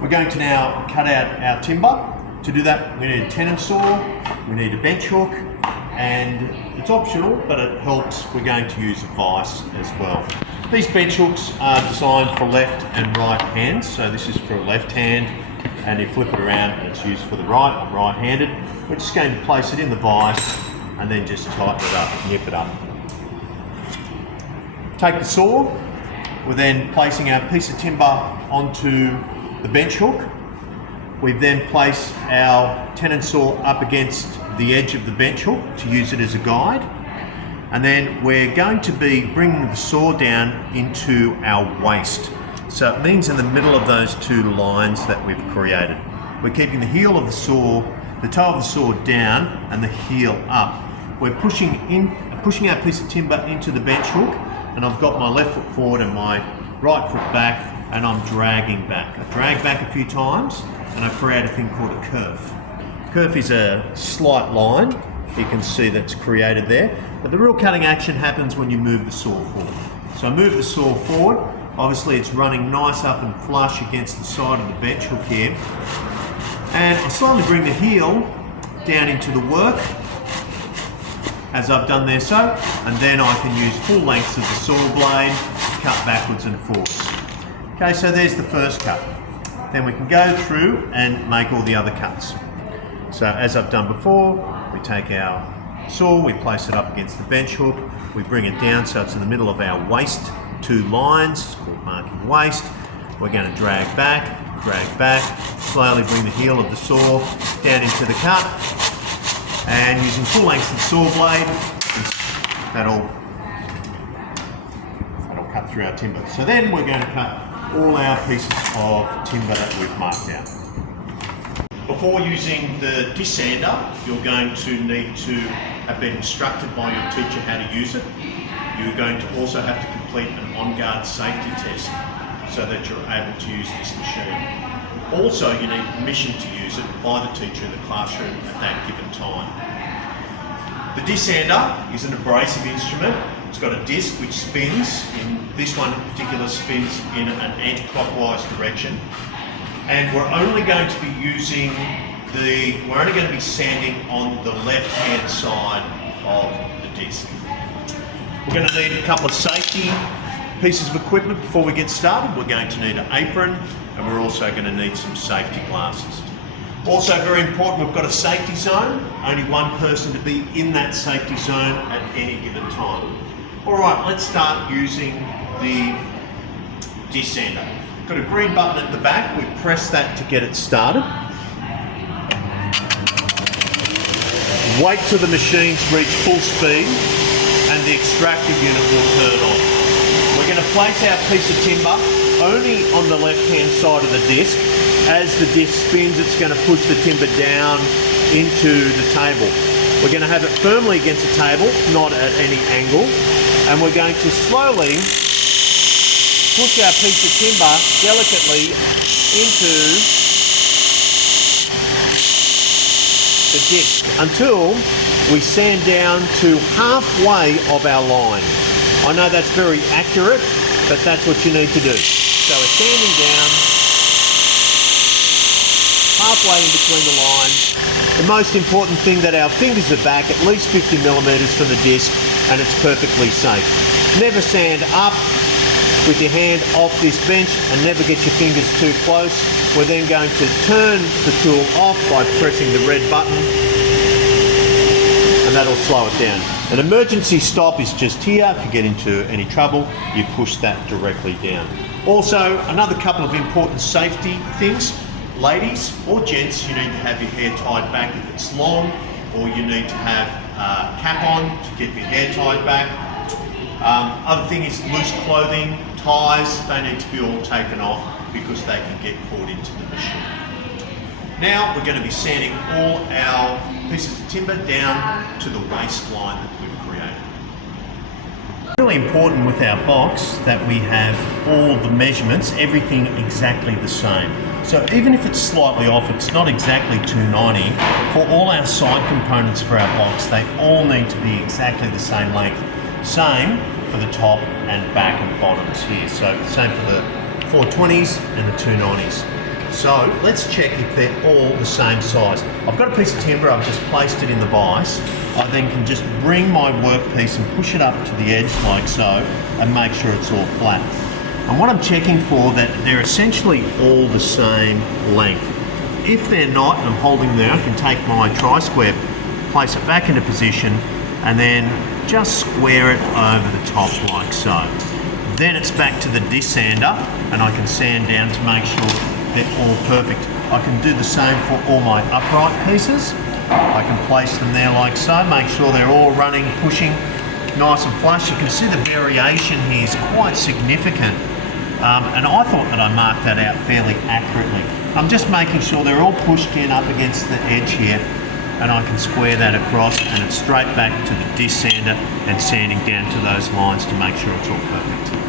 We're going to now cut out our timber. To do that, we need a tenon saw, we need a bench hook, and it's optional, but it helps. We're going to use a vise as well. These bench hooks are designed for left and right hands. So this is for a left hand, and you flip it around and it's used for the right. I'm right-handed. We're just going to place it in the vise and then just tighten it up, nip it up. Take the saw. We're then placing our piece of timber onto the bench hook. We then place our tenon saw up against the edge of the bench hook to use it as a guide. And then we're going to be bringing the saw down into our waist. So it means in the middle of those two lines that we've created. We're keeping the heel of the saw, the toe of the saw down and the heel up. We're pushing our piece of timber into the bench hook, and I've got my left foot forward and my right foot back, and I'm dragging back. I drag back a few times and I create a thing called a kerf. Kerf is a slight line. You can see that's created there. But the real cutting action happens when you move the saw forward. So I move the saw forward. Obviously it's running nice up and flush against the side of the bench hook here. And I slowly bring the heel down into the work, as I've done there so, and then I can use full lengths of the saw blade to cut backwards and forwards. Okay, so there's the first cut. Then we can go through and make all the other cuts. So as I've done before, we take our saw, we place it up against the bench hook, we bring it down so it's in the middle of our waist, two lines, it's called marking waist. We're going to drag back, slowly bring the heel of the saw down into the cut, and using full length of the saw blade, that'll cut through our timber. So then we're going to cut all our pieces of timber that we've marked out. Before using the disc sander, you're going to need to have been instructed by your teacher how to use it. You're going to also have to complete an on-guard safety test so that you're able to use this machine. Also, you need permission to use it by the teacher in the classroom at that given time. The disc sander is an abrasive instrument. It's got a disc which spins, this one in particular spins in an anti-clockwise direction. And we're only going to be sanding on the left-hand side of the disc. We're going to need a couple of safety pieces of equipment before we get started. We're going to need an apron, and we're also going to need some safety glasses. Also very important, we've got a safety zone. Only one person to be in that safety zone at any given time. All right, let's start using the disc sander. Got a green button at the back, we press that to get it started. Wait till the machines reach full speed and the extractor unit will turn on. We're going to place our piece of timber only on the left-hand side of the disc. As the disc spins, it's going to push the timber down into the table. We're going to have it firmly against the table, not at any angle, and we're going to slowly push our piece of timber delicately into the disc until we sand down to halfway of our line. I know that's very accurate, but that's what you need to do. So we're sanding down halfway in between the lines. The most important thing that our fingers are back at least 50 millimeters from the disc, and it's perfectly safe. Never sand up with your hand off this bench and never get your fingers too close. We're then going to turn the tool off by pressing the red button, and that'll slow it down. An emergency stop is just here. If you get into any trouble, you push that directly down. Also, another couple of important safety things. Ladies or gents, you need to have your hair tied back if it's long, or you need to have a cap on to get your hair tied back. Other thing is loose clothing, ties, they need to be all taken off because they can get caught into the machine. Now we're going to be sanding all our pieces of timber down to the waistline that we've created. It's really important with our box that we have all the measurements, everything exactly the same. So even if it's slightly off, it's not exactly 290, for all our side components for our box, they all need to be exactly the same length. Same for the top and back and bottoms here. So same for the 420s and the 290s. So let's check if they're all the same size. I've got a piece of timber, I've just placed it in the vise. I then can just bring my workpiece and push it up to the edge like so and make sure it's all flat. And what I'm checking for, that they're essentially all the same length. If they're not, and I'm holding there, I can take my tri-square, place it back into position, and then just square it over the top like so. Then it's back to the desander, and I can sand down to make sure they're all perfect. I can do the same for all my upright pieces. I can place them there like so, make sure they're all running, pushing nice and flush. You can see the variation here is quite significant. And I thought that I marked that out fairly accurately. I'm just making sure they're all pushed in up against the edge here, and I can square that across, and it's straight back to the desander and sanding down to those lines to make sure it's all perfect.